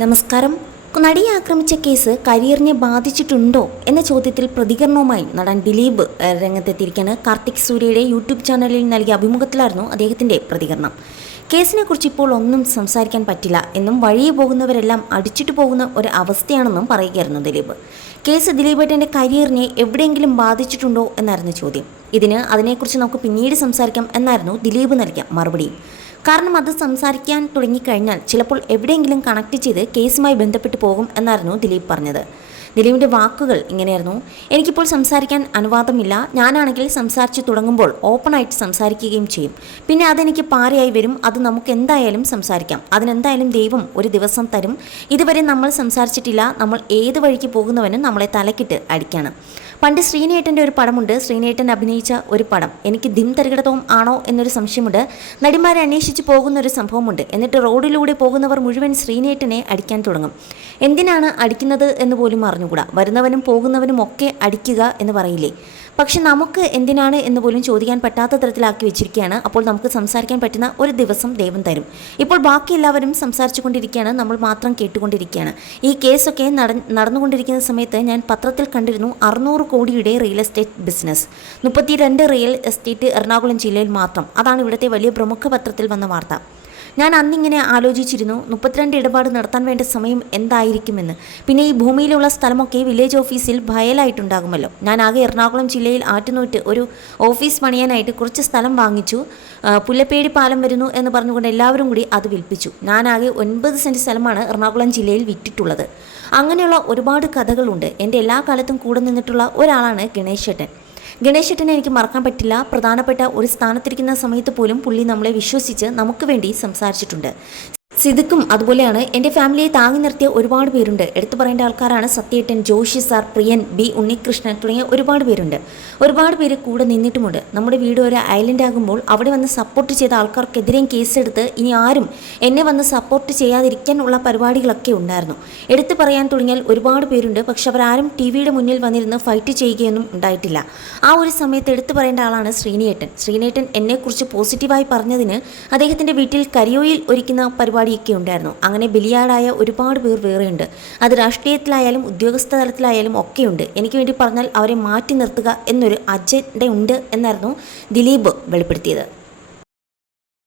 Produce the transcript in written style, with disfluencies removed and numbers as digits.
നമസ്കാരം. നടിയെ ആക്രമിച്ച കേസ് കരിയറിനെ ബാധിച്ചിട്ടുണ്ടോ എന്ന ചോദ്യത്തിൽ പ്രതികരണവുമായി നടൻ ദിലീപ് രംഗത്തെത്തിയിരിക്കുകയാണ്. കാർത്തിക് സൂര്യയുടെ യൂട്യൂബ് ചാനലിൽ നൽകിയ അഭിമുഖത്തിലായിരുന്നു അദ്ദേഹത്തിൻ്റെ പ്രതികരണം. കേസിനെക്കുറിച്ച് ഇപ്പോൾ ഒന്നും സംസാരിക്കാൻ പറ്റില്ല എന്നും വഴിയെ പോകുന്നവരെല്ലാം അടിച്ചിട്ട് പോകുന്ന ഒരു അവസ്ഥയാണെന്നും പറയുകയായിരുന്നു ദിലീപ്. കേസ് ദിലീപേട്ടൻ്റെ കരിയറിനെ എവിടെയെങ്കിലും ബാധിച്ചിട്ടുണ്ടോ എന്നായിരുന്നു ചോദ്യം. അതിനെക്കുറിച്ച് നമുക്ക് പിന്നീട് സംസാരിക്കാം എന്നായിരുന്നു ദിലീപ് നൽകിയ മറുപടി. കാരണം അത് സംസാരിക്കാൻ തുടങ്ങിക്കഴിഞ്ഞാൽ ചിലപ്പോൾ എവിടെയെങ്കിലും കണക്ട് ചെയ്ത് കേസുമായി ബന്ധപ്പെട്ട് പോകും എന്നായിരുന്നു ദിലീപ് പറഞ്ഞത്. ദിലീപിൻ്റെ വാക്കുകൾ ഇങ്ങനെയായിരുന്നു: എനിക്കിപ്പോൾ സംസാരിക്കാൻ അനുവാദമില്ല. ഞാനാണെങ്കിൽ സംസാരിച്ച് തുടങ്ങുമ്പോൾ ഓപ്പണായിട്ട് സംസാരിക്കുകയും ചെയ്യും. പിന്നെ അതെനിക്ക് പാരയായി വരും. അത് നമുക്ക് എന്തായാലും സംസാരിക്കാം. അതിനെന്തായാലും ദൈവം ഒരു ദിവസം തരും. ഇതുവരെ നമ്മൾ സംസാരിച്ചിട്ടില്ല. നമ്മൾ ഏത് വഴിക്ക് പോകുന്നവനും നമ്മളെ തലക്കിട്ട് അടിക്കാണ്. പണ്ട് ശ്രീനേട്ടൻ്റെ ഒരു പടമുണ്ട്. ശ്രീനേട്ടൻ അഭിനയിച്ച ഒരു പടം. എനിക്ക് ദിം തരികിടത്തവും ആണോ എന്നൊരു സംശയമുണ്ട്. നടിമാരെ അന്വേഷിച്ച് പോകുന്നൊരു സംഭവമുണ്ട്. എന്നിട്ട് റോഡിലൂടെ പോകുന്നവർ മുഴുവൻ ശ്രീനേട്ടനെ അടിക്കാൻ തുടങ്ങും. എന്തിനാണ് അടിക്കുന്നത് എന്ന് പോലും അറിഞ്ഞുകൂടാ. വരുന്നവനും പോകുന്നവനും ഒക്കെ അടിക്കുക എന്ന് പറയില്ലേ? പക്ഷെ നമുക്ക് എന്തിനാണ് എന്ന് പോലും ചോദിക്കാൻ പറ്റാത്ത തരത്തിലാക്കി വെച്ചിരിക്കുകയാണ്. അപ്പോൾ നമുക്ക് സംസാരിക്കാൻ പറ്റുന്ന ഒരു ദിവസം ദൈവം തരും. ഇപ്പോൾ ബാക്കി എല്ലാവരും സംസാരിച്ചു കൊണ്ടിരിക്കുകയാണ്, നമ്മൾ മാത്രം കേട്ടുകൊണ്ടിരിക്കുകയാണ്. ഈ കേസൊക്കെ നടന്നുകൊണ്ടിരിക്കുന്ന സമയത്ത് ഞാൻ പത്രത്തിൽ കണ്ടിരുന്നു 600 കോടിയുടെ real estate business, 32 real estate Ernakulam ജില്ലയിൽ മാത്രം. അതാണ് ഇവിടുത്തെ വലിയ പ്രമുഖ പത്രത്തിൽ വന്ന വാർത്ത. ഞാൻ അന്നിങ്ങനെ ആലോചിച്ചിരുന്നു, 32 ഇടപാട് നടത്താൻ വേണ്ട സമയം എന്തായിരിക്കുമെന്ന്. പിന്നെ ഈ ഭൂമിയിലുള്ള സ്ഥലമൊക്കെ വില്ലേജ് ഓഫീസിൽ ഭയലായിട്ടുണ്ടാകുമല്ലോ. ഞാൻ ആകെ എറണാകുളം ജില്ലയിൽ ആറ്റുനോറ്റ് ഒരു ഓഫീസ് പണിയാനായിട്ട് കുറച്ച് സ്ഥലം വാങ്ങിച്ചു. പുല്ലപ്പേടി പാലം വരുന്നു എന്ന് പറഞ്ഞുകൊണ്ട് എല്ലാവരും കൂടി അത് വിൽപ്പിച്ചു. ഞാനാകെ 9 സെൻറ്റ് സ്ഥലമാണ് എറണാകുളം ജില്ലയിൽ വിറ്റിട്ടുള്ളത്. അങ്ങനെയുള്ള ഒരുപാട് കഥകളുണ്ട്. എൻ്റെ എല്ലാ കാലത്തും കൂടെ നിന്നിട്ടുള്ള ഒരാളാണ് ഗണേശേട്ടനെ എനിക്ക് മറക്കാൻ പറ്റില്ല. പ്രധാനപ്പെട്ട ഒരു സ്ഥാനത്തിരിക്കുന്ന സമയത്ത് പോലും പുള്ളി നമ്മളെ വിശ്വസിച്ച് നമുക്ക് വേണ്ടി സംസാരിച്ചിട്ടുണ്ട്. സിദ്ദിഖും അതുപോലെയാണ്. എൻ്റെ ഫാമിലിയെ താങ്ങി നിർത്തിയ ഒരുപാട് പേരുണ്ട്. എടുത്തു പറയേണ്ട ആൾക്കാരാണ് സത്യേട്ടൻ, ജോഷി സാർ, പ്രിയൻ, ബി ഉണ്ണികൃഷ്ണൻ തുടങ്ങിയ ഒരുപാട് പേരുണ്ട്. ഒരുപാട് പേര് കൂടെ നിന്നിട്ടുമുണ്ട്. നമ്മുടെ വീട് ഒരു ഐലൻഡ് ആകുമ്പോൾ അവിടെ വന്ന് സപ്പോർട്ട് ചെയ്ത ആൾക്കാർക്കെതിരെയും കേസെടുത്ത് ഇനി ആരും എന്നെ വന്ന് സപ്പോർട്ട് ചെയ്യാതിരിക്കാനുള്ള പരിപാടികളൊക്കെ ഉണ്ടായിരുന്നു. എടുത്തു പറയാൻ തുടങ്ങിയാൽ ഒരുപാട് പേരുണ്ട്. പക്ഷെ അവരാരും ടി വിയുടെ മുന്നിൽ വന്നിരുന്ന് ഫൈറ്റ് ചെയ്യുകയൊന്നും ഉണ്ടായിട്ടില്ല. ആ ഒരു സമയത്ത് എടുത്തു പറയേണ്ട ആളാണ് ശ്രീനേട്ടൻ എന്നെക്കുറിച്ച് പോസിറ്റീവായി പറഞ്ഞതിന് അദ്ദേഹത്തിൻ്റെ വീട്ടിൽ കരിയോയിൽ ഒരുക്കുന്ന പരിപാടിയൊക്കെ ഉണ്ടായിരുന്നു. അങ്ങനെ ബലിയാടായ ഒരുപാട് പേർ വേറെയുണ്ട്. അത് രാഷ്ട്രീയത്തിലായാലും ഉദ്യോഗസ്ഥ തലത്തിലായാലും ഒക്കെയുണ്ട്. എനിക്ക് വേണ്ടി പറഞ്ഞാൽ അവരെ മാറ്റി നിർത്തുക എന്നൊരു അജണ്ട ഉണ്ട് എന്നായിരുന്നു ദിലീപ് വെളിപ്പെടുത്തിയത്.